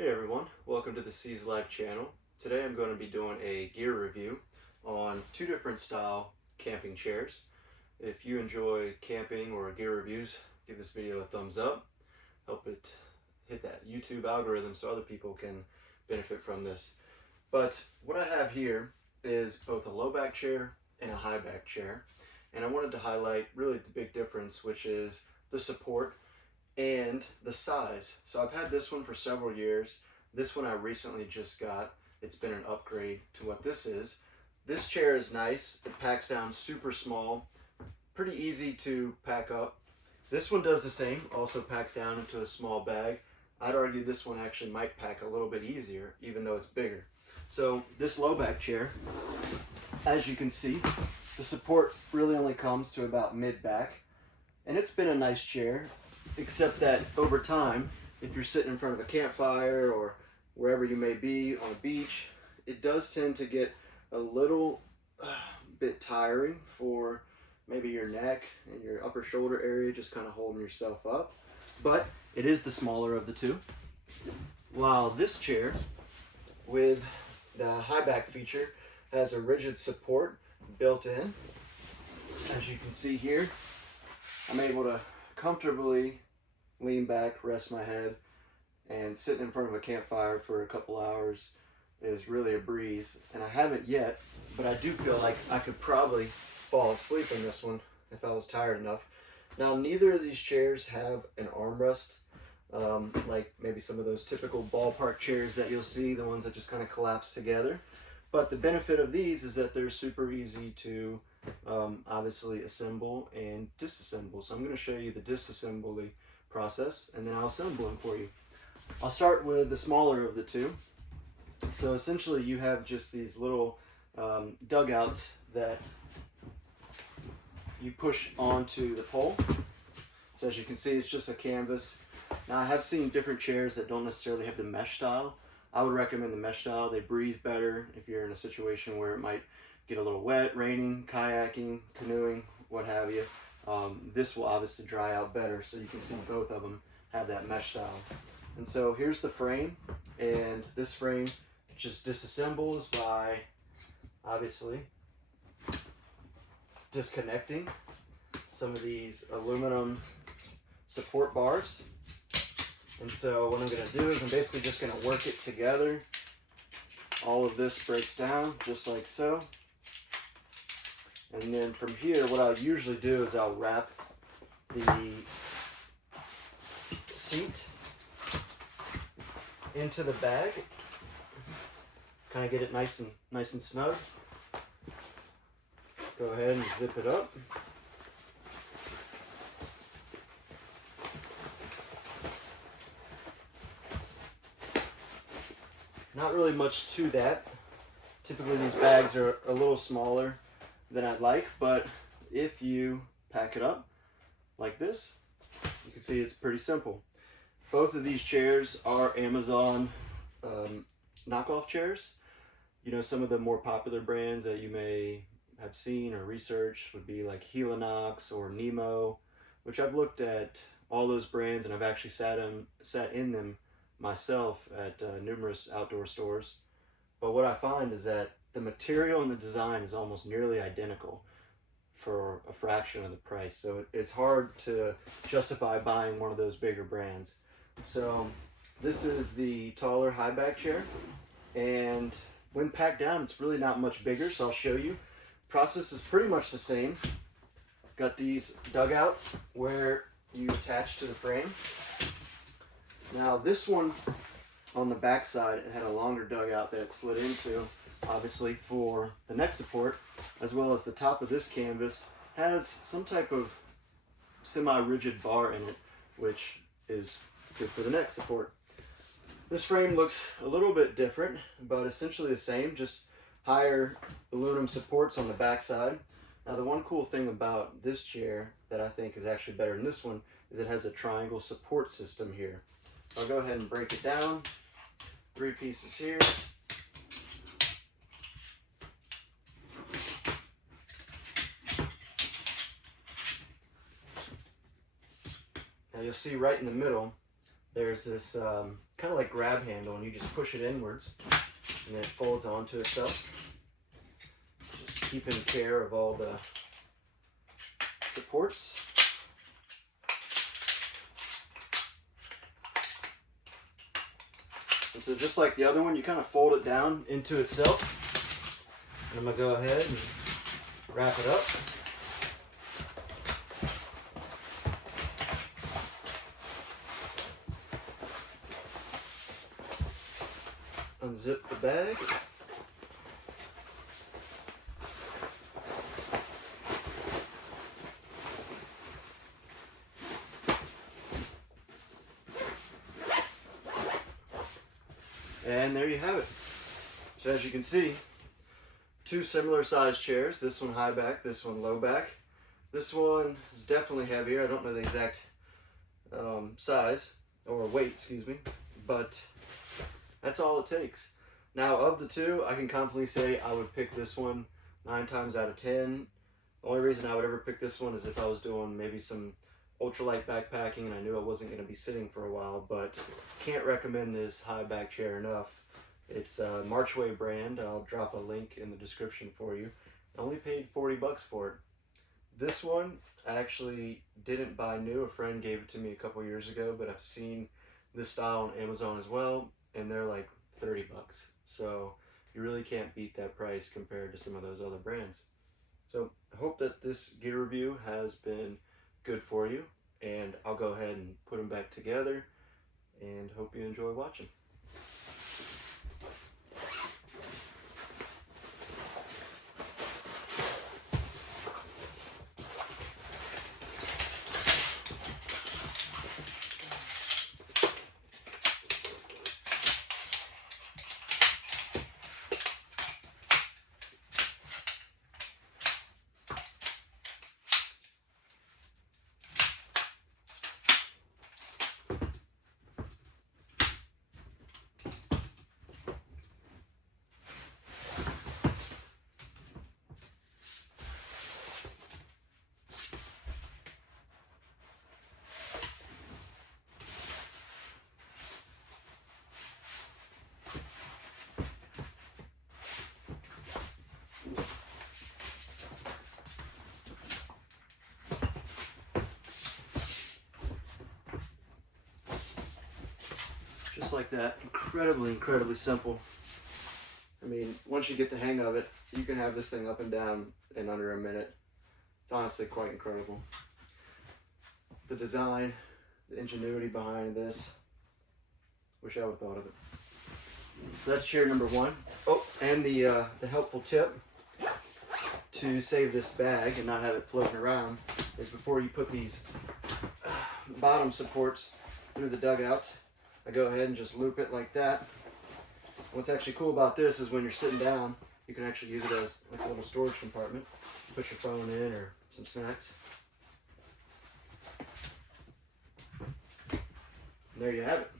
Hey everyone, welcome to the C's Live channel. Today I'm going to be doing a gear review on two different style camping chairs. If you enjoy camping or gear reviews, give this video a thumbs up. Help it hit that YouTube algorithm so other people can benefit from this. But what I have here is both a low back chair and a high back chair. And I wanted to highlight really the big difference, which is the support and the size. So I've had this one for several years. This one I recently just got. It's been an upgrade to what this is. This chair is nice. It packs down super small, pretty easy to pack up. This one does the same, also packs down into a small bag. I'd argue this one actually might pack a little bit easier, even though it's bigger. So this low back chair, as you can see, the support really only comes to about mid back. And it's been a nice chair, except that over time, if you're sitting in front of a campfire or wherever you may be on a beach, it does tend to get a little bit tiring for maybe your neck and your upper shoulder area, just kind of holding yourself up. But it is the smaller of the two. While this chair with the high back feature has a rigid support built in. As you can see here, I'm able to comfortably lean back, rest my head, and sitting in front of a campfire for a couple hours is really a breeze. And I haven't yet, but I do feel like I could probably fall asleep in this one if I was tired enough. Now, neither of these chairs have an armrest, like maybe some of those typical ballpark chairs that you'll see, the ones that just kind of collapse together. But the benefit of these is that they're super easy to obviously assemble and disassemble. So I'm going to show you the disassembly process, and then I'll assemble them for you. I'll start with the smaller of the two. So essentially you have just these little dugouts that you push onto the pole. So as you can see, it's just a canvas. Now I have seen different chairs that don't necessarily have the mesh style. I would recommend the mesh style. They breathe better if you're in a situation where it might get a little wet, raining, kayaking, canoeing, what have you. This will obviously dry out better, so you can see both of them have that mesh style. And so here's the frame, and this frame just disassembles by obviously disconnecting some of these aluminum support bars. And so what I'm going to do is I'm basically just going to work it together. All of this breaks down just like so. And then from here, what I'll usually do is I'll wrap the seat into the bag, kind of get it nice and snug. Go ahead and zip it up. Not really much to that. Typically these bags are a little smaller than I'd like, but if you pack it up like this, you can see it's pretty simple. Both of these chairs are Amazon knockoff chairs. You know, some of the more popular brands that you may have seen or researched would be like Helinox or Nemo, which I've looked at all those brands, and I've actually sat in them myself at numerous outdoor stores. But what I find is that the material and the design is almost nearly identical for a fraction of the price. So it's hard to justify buying one of those bigger brands. So this is the taller high back chair, and when packed down, it's really not much bigger. So I'll show you. Process is pretty much the same. Got these dugouts where you attach to the frame. Now this one on the back side, it had a longer dugout that it slid into, obviously for the neck support, as well as the top of this canvas has some type of semi-rigid bar in it, which is good for the neck support. This frame looks a little bit different, but essentially the same, just higher aluminum supports on the back side. Now the one cool thing about this chair that I think is actually better than this one is it has a triangle support system here. I'll go ahead and break it down. 3 pieces here. Now you'll see right in the middle, there's this kind of like grab handle, and you just push it inwards and then it folds onto itself. Just keeping care of all the supports. And so just like the other one, you kind of fold it down into itself. And I'm going to go ahead and wrap it up. Unzip the bag. And there you have it. So as you can see, two similar sized chairs. This one high back, this one low back. This one is definitely heavier. I don't know the exact size or weight, excuse me, but that's all it takes. Now of the two, I can confidently say I would pick this one 9 times out of 10. The only reason I would ever pick this one is if I was doing maybe some ultralight backpacking and I knew I wasn't going to be sitting for a while, but can't recommend this high back chair enough. It's a Marchway brand. I'll drop a link in the description for you. I only paid 40 bucks for it. This one I actually didn't buy new. A friend gave it to me a couple years ago, but I've seen this style on Amazon as well, and they're like 30 bucks. So you really can't beat that price compared to some of those other brands. So I hope that this gear review has been good for you, and I'll go ahead and put them back together and hope you enjoy watching. Just like that. Incredibly simple. I mean, once you get the hang of it, you can have this thing up and down in under a minute. It's honestly quite incredible. The design, the ingenuity behind this. Wish I would have thought of it. So that's chair number one. Oh, and the helpful tip to save this bag and not have it floating around is before you put these bottom supports through the dugouts, I go ahead and just loop it like that. What's actually cool about this is when you're sitting down, you can actually use it as like a little storage compartment. Put your phone in or some snacks. And there you have it.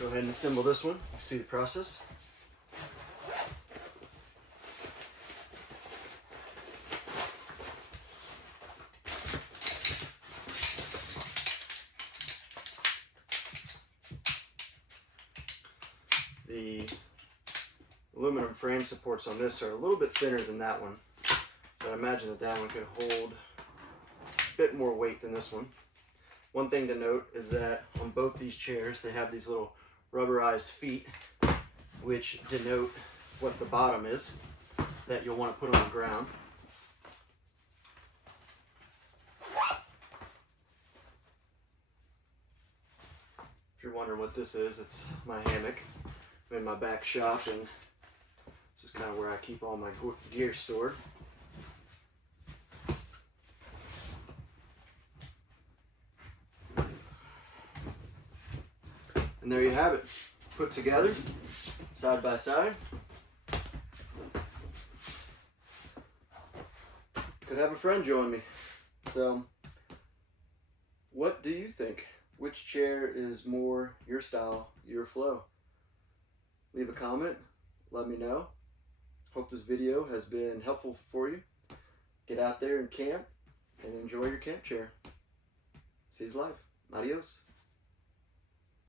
Go ahead and assemble this one. See the process. The aluminum frame supports on this are a little bit thinner than that one, so I imagine that that one could hold a bit more weight than this one. One thing to note is that on both these chairs they have these little rubberized feet which denote what the bottom is that you'll want to put on the ground. If you're wondering what this is, it's my hammock. I'm in my back shop, and this is kind of where I keep all my gear stored. And there you have it, put together, side by side. Could have a friend join me. So, what do you think? Which chair is more your style, your flow? Leave a comment, let me know. Hope this video has been helpful for you. Get out there and camp and enjoy your camp chair. Seas life. Adios.